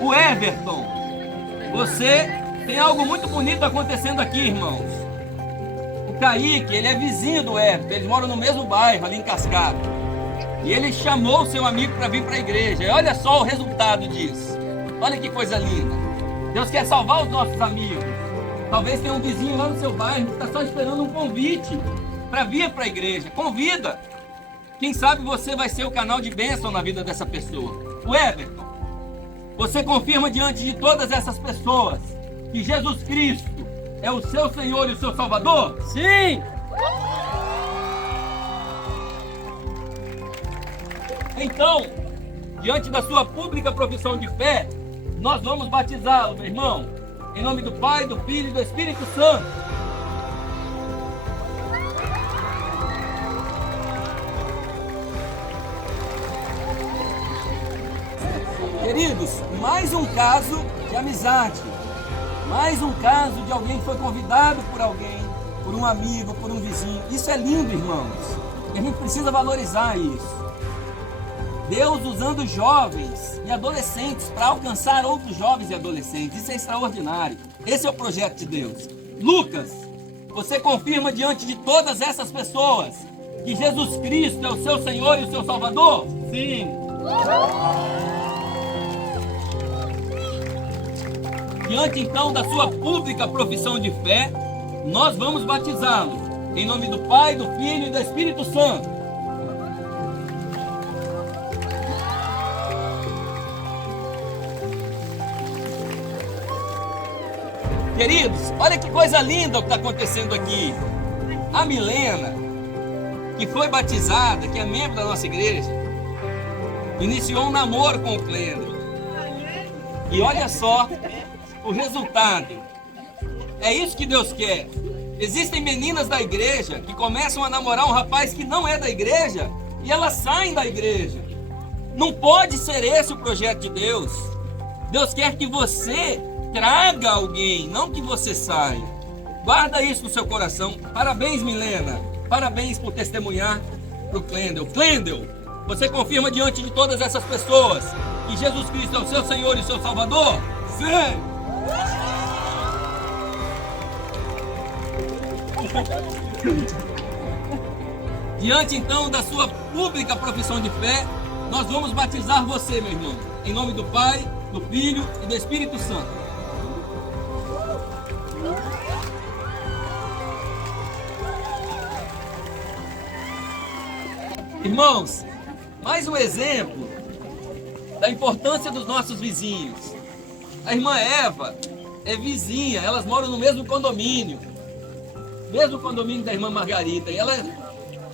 O Everton, você tem algo muito bonito acontecendo aqui, irmãos. O Kaique, ele é vizinho do Everton, eles moram no mesmo bairro, ali em Cascata. E ele chamou o seu amigo para vir para a igreja. E olha só o resultado disso. Olha que coisa linda. Deus quer salvar os nossos amigos. Talvez tenha um vizinho lá no seu bairro que está só esperando um convite para vir para a igreja. Convida. Quem sabe você vai ser o canal de bênção na vida dessa pessoa. O Everton, você confirma diante de todas essas pessoas que Jesus Cristo é o seu Senhor e o seu Salvador? Sim! Então, diante da sua pública profissão de fé, nós vamos batizá-lo, meu irmão, em nome do Pai, do Filho e do Espírito Santo. Queridos, mais um caso de amizade, mais um caso de alguém que foi convidado por alguém, por um amigo, por um vizinho. Isso é lindo, irmãos, e a gente precisa valorizar isso. Deus usando jovens e adolescentes para alcançar outros jovens e adolescentes. Isso é extraordinário. Esse é o projeto de Deus. Lucas, você confirma diante de todas essas pessoas que Jesus Cristo é o seu Senhor e o seu Salvador? Sim! Diante então da sua pública profissão de fé, nós vamos batizá-lo. Em nome do Pai, do Filho e do Espírito Santo. Queridos, olha que coisa linda o que está acontecendo aqui. A Milena, que foi batizada, que é membro da nossa igreja, iniciou um namoro com o Clêndio. E olha só o resultado. É isso que Deus quer. Existem meninas da igreja que começam a namorar um rapaz que não é da igreja e elas saem da igreja. Não pode ser esse o projeto de Deus. Deus quer que você traga alguém, não que você saia. Guarda isso no seu coração. Parabéns, Milena. Parabéns por testemunhar para o Clêndio. Clêndio, você confirma diante de todas essas pessoas que Jesus Cristo é o seu Senhor e o seu Salvador? Sim! Diante então da sua pública profissão de fé, nós vamos batizar você, meu irmão, em nome do Pai, do Filho e do Espírito Santo. Irmãos, mais um exemplo da importância dos nossos vizinhos. A irmã Eva é vizinha, elas moram no mesmo condomínio da irmã Margarida, e ela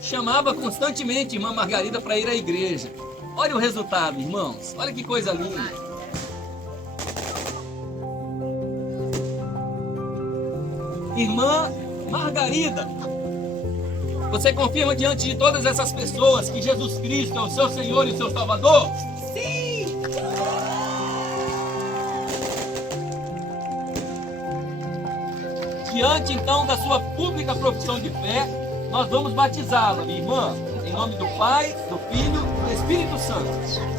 chamava constantemente a irmã Margarida para ir à igreja. Olha o resultado, irmãos, olha que coisa linda. Irmã Margarida, você confirma diante de todas essas pessoas que Jesus Cristo é o seu Senhor e o seu Salvador? Sim! Diante então da sua pública profissão de fé, nós vamos batizá-la, minha irmã, em nome do Pai, do Filho e do Espírito Santo.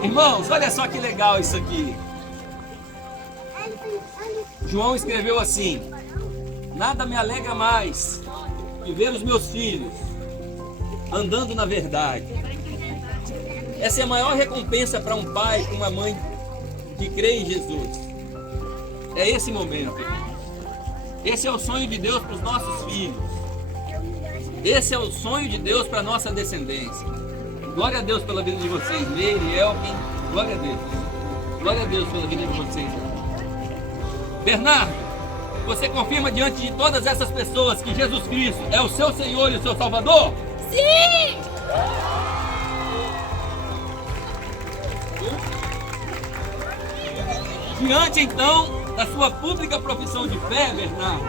Irmãos, olha só que legal isso aqui. João escreveu assim: nada me alegra mais que ver os meus filhos andando na verdade. Essa é a maior recompensa para um pai, para uma mãe que crê em Jesus. É esse momento. Esse é o sonho de Deus para os nossos filhos. Esse é o sonho de Deus para a nossa descendência. Glória a Deus pela vida de vocês, Meire e Elkin. Glória a Deus. Glória a Deus pela vida de vocês. Bernardo, você confirma diante de todas essas pessoas que Jesus Cristo é o seu Senhor e o seu Salvador? Sim! Diante então da sua pública profissão de fé, Bernardo,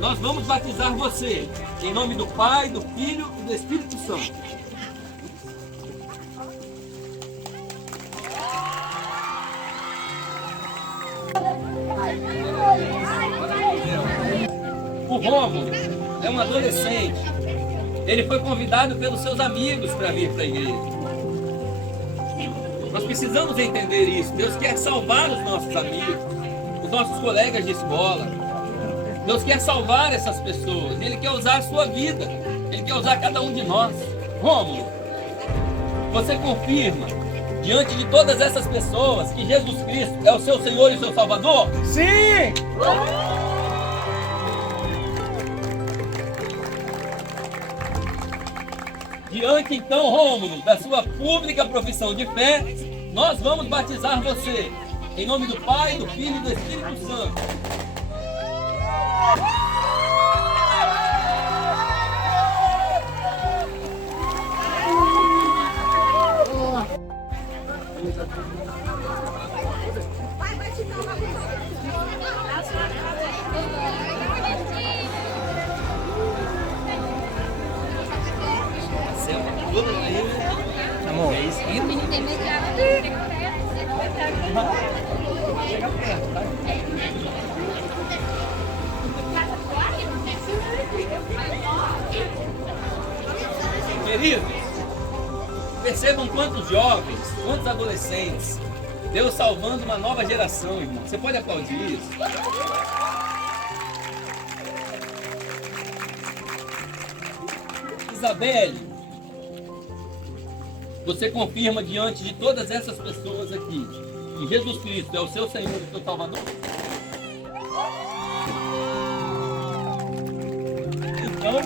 nós vamos batizar você em nome do Pai, do Filho e do Espírito Santo. O Rômulo é um adolescente. Ele foi convidado pelos seus amigos para vir para a igreja. Nós precisamos entender isso. Deus quer salvar os nossos amigos, os nossos colegas de escola. Deus quer salvar essas pessoas. Ele quer usar a sua vida. Ele quer usar cada um de nós. Rômulo, você confirma diante de todas essas pessoas que Jesus Cristo é o seu Senhor e o seu Salvador? Sim! Diante então, Rômulo, da sua pública profissão de fé, nós vamos batizar você. Em nome do Pai, do Filho e do Espírito Santo. Amor. Chega perto, tá? Queridos, percebam quantos jovens, quantos adolescentes, Deus salvando uma nova geração, irmão. Você pode aplaudir isso? Isabelle, você confirma diante de todas essas pessoas aqui que Jesus Cristo é o seu Senhor e o seu Salvador? Então,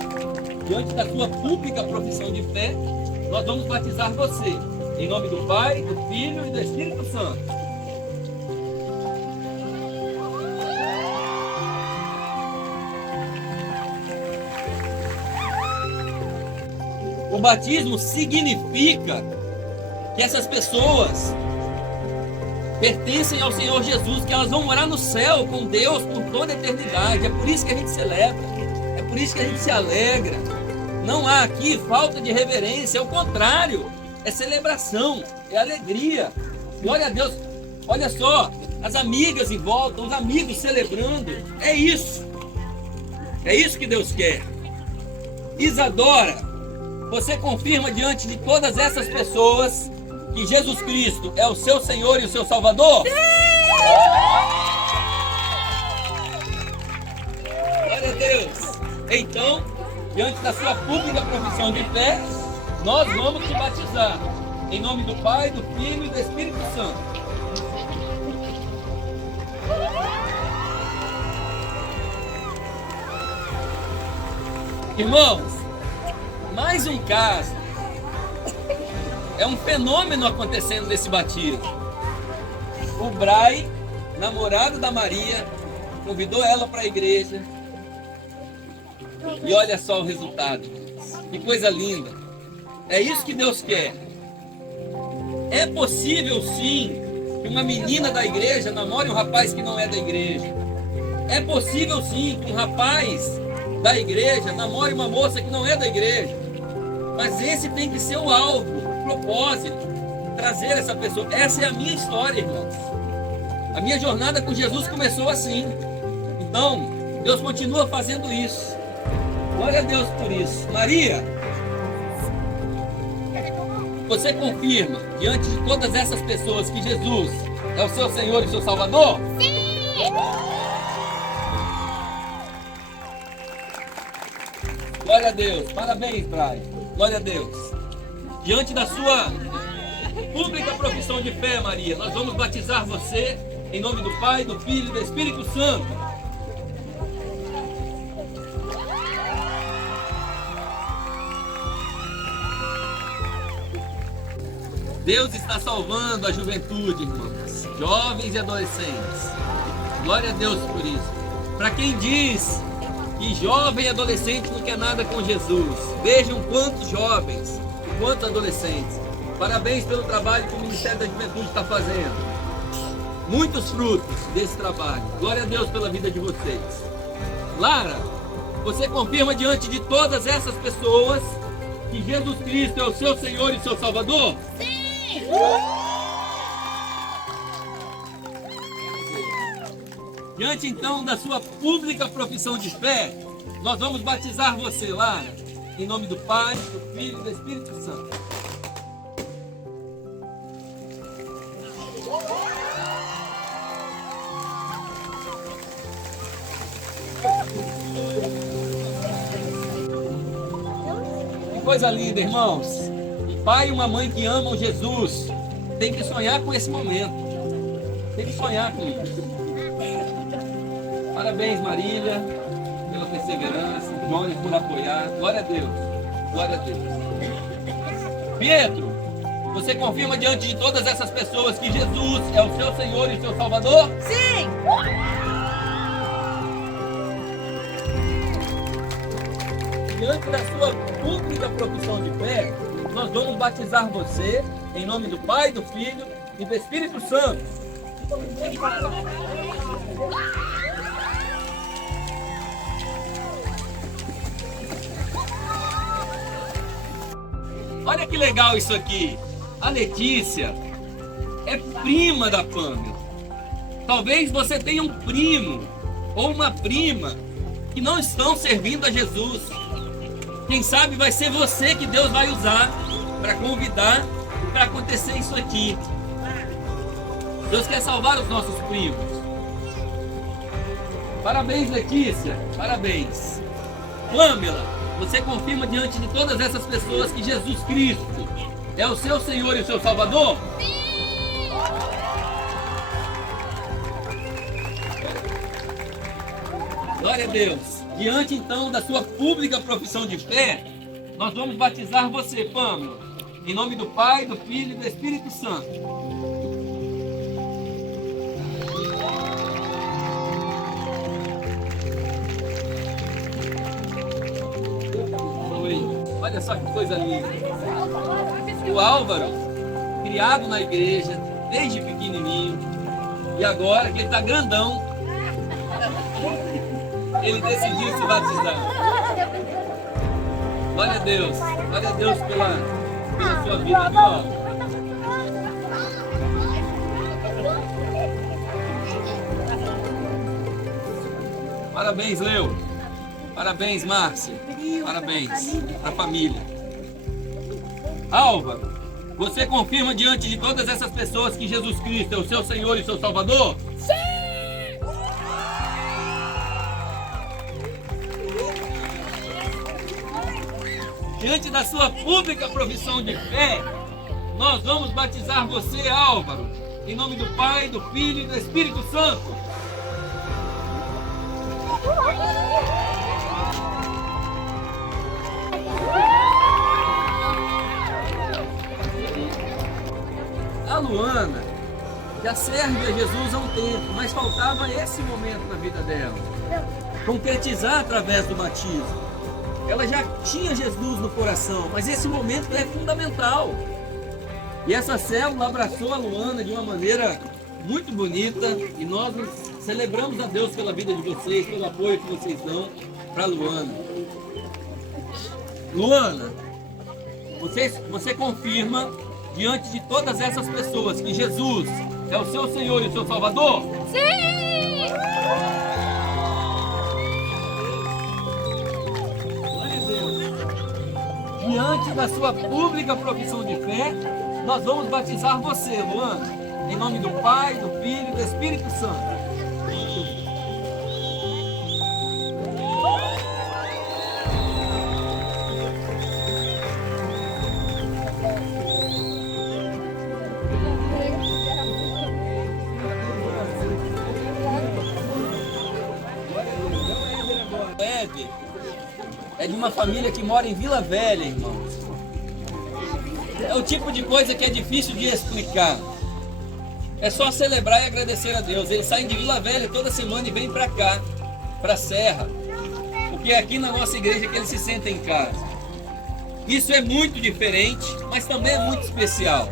diante da sua pública profissão de fé, nós vamos batizar você. Em nome do Pai, do Filho e do Espírito Santo. O batismo significa que essas pessoas pertencem ao Senhor Jesus, que elas vão morar no céu com Deus por toda a eternidade. É por isso que a gente celebra, é por isso que a gente se alegra. Não há aqui falta de reverência, é o contrário, é celebração, é alegria. Glória a Deus. Olha só, as amigas em volta, os amigos celebrando. É isso que Deus quer. Isadora, você confirma diante de todas essas pessoas que Jesus Cristo é o seu Senhor e o seu Salvador? Sim! Glória a Deus! Então, diante da sua pública profissão de fé, nós vamos te batizar. Em nome do Pai, do Filho e do Espírito Santo. Irmãos, mais um caso. É um fenômeno acontecendo nesse batismo. O Brai, namorado da Maria, convidou ela para a igreja. E olha só o resultado. Que coisa linda. É isso que Deus quer. É possível sim que uma menina da igreja namore um rapaz que não é da igreja. É possível sim que um rapaz da igreja namore uma moça que não é da igreja. Mas esse tem que ser o alvo, o propósito, trazer essa pessoa. Essa é a minha história, irmãos. A minha jornada com Jesus começou assim. Então, Deus continua fazendo isso. Glória a Deus por isso. Maria, você confirma diante de todas essas pessoas que Jesus é o seu Senhor e o seu Salvador? Sim! Glória a Deus. Parabéns, Brai. Glória a Deus. Diante da sua pública profissão de fé, Maria, nós vamos batizar você em nome do Pai, do Filho e do Espírito Santo. Deus está salvando a juventude, irmãos, jovens e adolescentes. Glória a Deus por isso. Para quem diz que jovem e adolescente não quer nada com Jesus, vejam quantos jovens e quantos adolescentes. Parabéns pelo trabalho que o Ministério da Juventude está fazendo. Muitos frutos desse trabalho. Glória a Deus pela vida de vocês. Lara, você confirma diante de todas essas pessoas que Jesus Cristo é o seu Senhor e seu Salvador? Sim! Diante então da sua pública profissão de fé, Nós vamos batizar você, Lara, em nome do Pai, do Filho e do Espírito Santo. Que coisa linda, irmãos. Um pai e uma mãe que amam Jesus tem que sonhar com esse momento. Tem que sonhar com isso. Parabéns, Marília, pela perseverança. Jones por apoiar. Glória a Deus. Glória a Deus. Pietro, você confirma diante de todas essas pessoas que Jesus é o seu Senhor e o seu Salvador? Sim! Diante da sua pública profissão de fé, nós vamos batizar você em nome do Pai, do Filho e do Espírito Santo. Olha que legal isso aqui. A Letícia é prima da Pâmela. Talvez você tenha um primo ou uma prima que não estão servindo a Jesus. Quem sabe vai ser você que Deus vai usar para convidar e para acontecer isso aqui. Deus quer salvar os nossos primos. Parabéns, Letícia. Parabéns. Pâmela, você confirma diante de todas essas pessoas que Jesus Cristo é o seu Senhor e o seu Salvador? Glória a Deus. Diante então da sua pública profissão de fé, nós vamos batizar você, Pâmela, em nome do Pai, do Filho e do Espírito Santo. Olha só que coisa linda. O Álvaro, criado na igreja desde pequenininho, e agora que ele está grandão, ele decidiu se batizar. Glória a Deus pela sua vida, viu, Álvaro? Parabéns, Leo. Parabéns, Márcia. Parabéns à família. Álvaro, você confirma diante de todas essas pessoas que Jesus Cristo é o seu Senhor e o seu Salvador? Sim! Diante da sua pública profissão de fé, nós vamos batizar você, Álvaro, em nome do Pai, do Filho e do Espírito Santo. A Luana já serve a Jesus há um tempo, mas faltava esse momento na vida dela. Concretizar através do batismo. Ela já tinha Jesus no coração, mas esse momento é fundamental. E essa célula abraçou a Luana de uma maneira muito bonita e nós celebramos a Deus pela vida de vocês, pelo apoio que vocês dão para a Luana. Luana, você confirma diante de todas essas pessoas que Jesus é o seu Senhor e o seu Salvador? Sim! Glória a Deus. Diante da sua pública profissão de fé, nós vamos batizar você, Luana, em nome do Pai, do Filho e do Espírito Santo. É de uma família que mora em Vila Velha, irmãos. É o tipo de coisa que é difícil de explicar. É só celebrar e agradecer a Deus. Eles saem de Vila Velha toda semana e vêm para cá, para a Serra. Porque é aqui na nossa igreja que eles se sentem em casa. Isso é muito diferente, mas também é muito especial.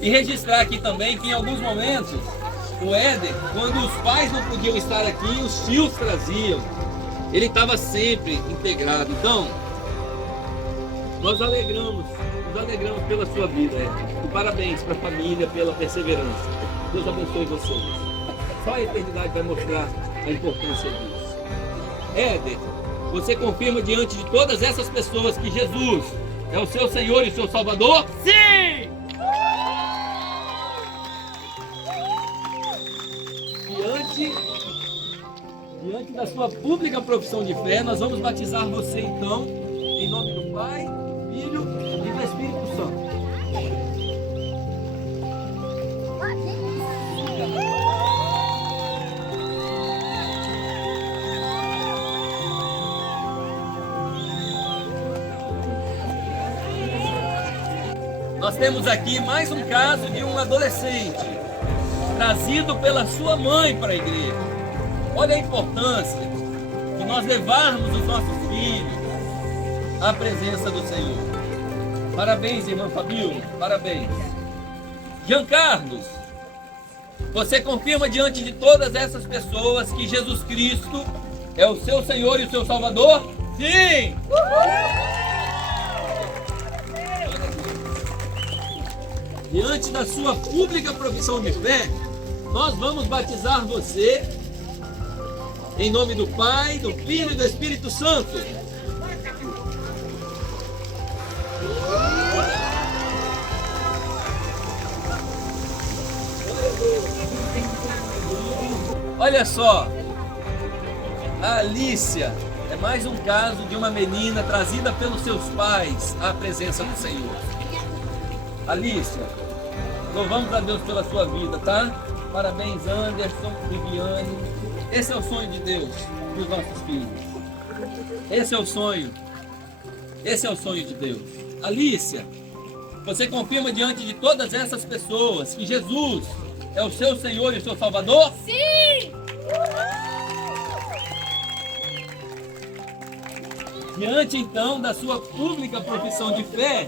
E registrar aqui também que em alguns momentos, o Éder, quando os pais não podiam estar aqui, os tios traziam. Ele estava sempre integrado. Então, nós alegramos pela sua vida, Éder. E parabéns para a família pela perseverança. Deus abençoe vocês. Só a eternidade vai mostrar a importância disso. Éder, você confirma diante de todas essas pessoas que Jesus é o seu Senhor e o seu Salvador? Sim! Diante da sua pública profissão de fé, nós vamos batizar você então, em nome do Pai, do Filho e do Espírito Santo. Nós temos aqui mais um caso de um adolescente trazido pela sua mãe para a igreja. Olha a importância de nós levarmos os nossos filhos à presença do Senhor. Parabéns, irmã Fabíola, parabéns. Jean Carlos, você confirma diante de todas essas pessoas que Jesus Cristo é o seu Senhor e o seu Salvador? Sim! Diante da sua pública profissão de fé, nós vamos batizar você em nome do Pai, do Filho e do Espírito Santo. Olha só, a Alícia é mais um caso de uma menina trazida pelos seus pais à presença do Senhor. Alícia, louvamos a Deus pela sua vida, tá? Parabéns, Anderson, Viviane. Esse é o sonho de Deus para os nossos filhos. Esse é o sonho. Esse é o sonho de Deus. Alícia, você confirma diante de todas essas pessoas que Jesus é o seu Senhor e o seu Salvador? Sim! Diante então da sua pública profissão de fé,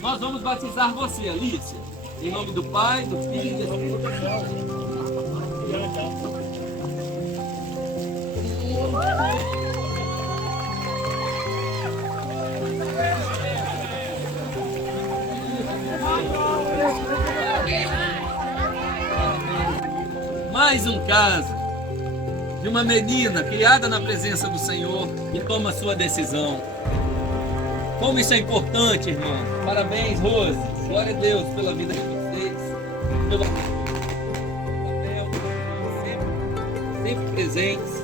nós vamos batizar você, Alícia, em nome do Pai, do Filho e do Espírito Santo. Mais um caso de uma menina criada na presença do Senhor e toma sua decisão. Como isso é importante, irmão. Parabéns, Rose. Glória a Deus pela vida de vocês. Pelo papel, sempre presentes.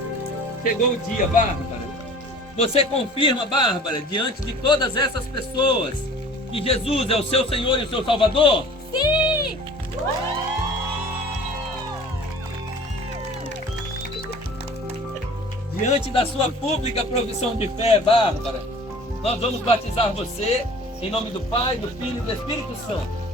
Chegou o dia, Bárbara. Você confirma, Bárbara, diante de todas essas pessoas, que Jesus é o seu Senhor e o seu Salvador? Sim! Diante da sua pública profissão de fé, Bárbara, nós vamos batizar você em nome do Pai, do Filho e do Espírito Santo.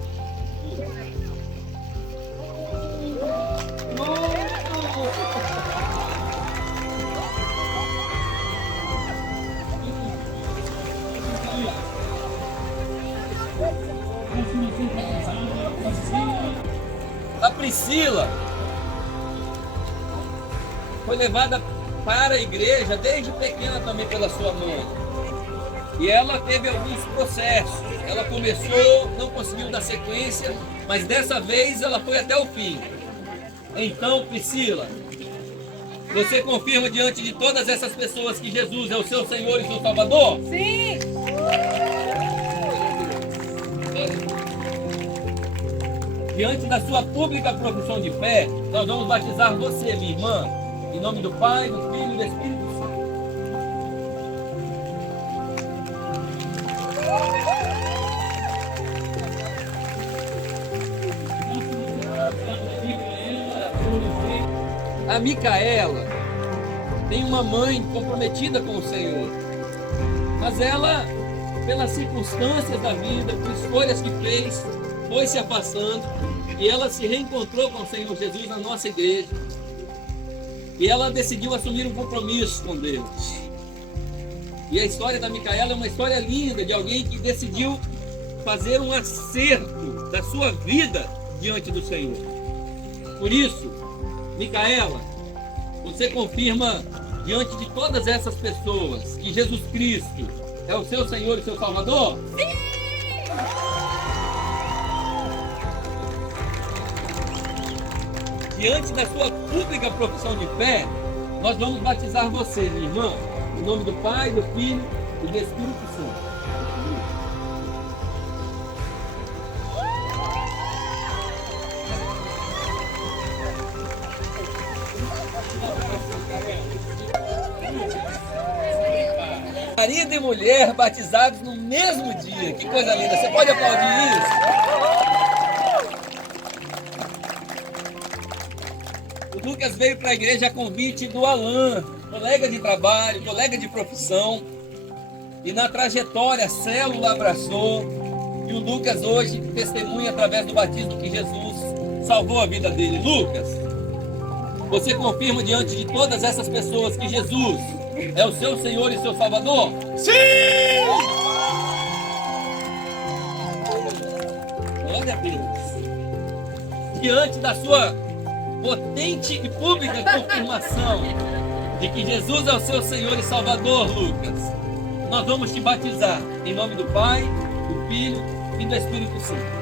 A Priscila foi levada para a igreja desde pequena também pela sua mãe. E ela teve alguns processos. Ela começou, não conseguiu dar sequência, mas dessa vez ela foi até o fim. Então, Priscila, você confirma diante de todas essas pessoas que Jesus é o seu Senhor e seu Salvador? Sim! Diante da sua pública profissão de fé, nós vamos batizar você, minha irmã, em nome do Pai, do Filho e do Espírito Santo. A Micaela tem uma mãe comprometida com o Senhor, mas ela, pelas circunstâncias da vida, por escolhas que fez, foi se afastando e ela se reencontrou com o Senhor Jesus na nossa igreja. E ela decidiu assumir um compromisso com Deus. E a história da Micaela é uma história linda de alguém que decidiu fazer um acerto da sua vida diante do Senhor. Por isso, Micaela, você confirma diante de todas essas pessoas que Jesus Cristo é o seu Senhor e seu Salvador? Sim! Diante da sua pública profissão de fé, Nós vamos batizar você, minha irmã, em nome do Pai, do Filho e do Espírito Santo. Marido e mulher batizados no mesmo dia. Que coisa linda. Você pode aplaudir isso? O Lucas veio para a igreja a convite do Alan, colega de trabalho, colega de profissão. E na trajetória, a célula abraçou. E o Lucas hoje testemunha através do batismo que Jesus salvou a vida dele. Lucas, você confirma diante de todas essas pessoas que Jesus é o seu Senhor e seu Salvador? Sim! Glória a Deus. Diante da sua potente e pública confirmação de que Jesus é o seu Senhor e Salvador, Lucas, nós vamos te batizar em nome do Pai, do Filho e do Espírito Santo.